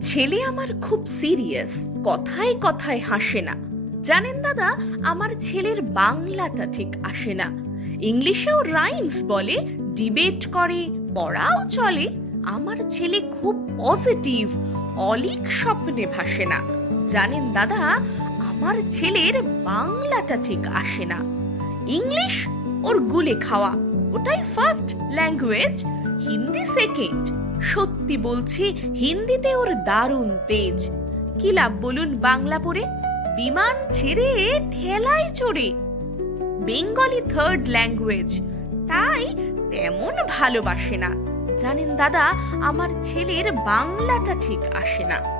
ছেলে আমার খুব সিরিয়াস, কথায় কথায় হাসে না। জানেন দাদা, আমার ছেলের বাংলাটা ঠিক আসে না। ইংলিশেও রাইমস বলে, ডিবেট করে, পড়াও চলে। আমার ছেলে খুব পজিটিভ, অলীক স্বপ্নে ভাসে না। জানেন দাদা, আমার ছেলের বাংলাটা ঠিক আসে না। ইংলিশ ওর গুলে খাওয়া, ওটাই ফার্স্ট ল্যাঙ্গুয়েজ, হিন্দি সেকেন্ড। সত্যি বলছি, হিন্দিতে ওর দারুণ তেজ। কি লাভ বলুন বাংলা পড়ে? বিমান ছেড়ে ঠেলায় চড়ে। বেঙ্গলি থার্ড ল্যাঙ্গুয়েজ, তাই তেমন ভালোবাসে না। জানেন দাদা, আমার ছেলের বাংলাটা ঠিক আসে না।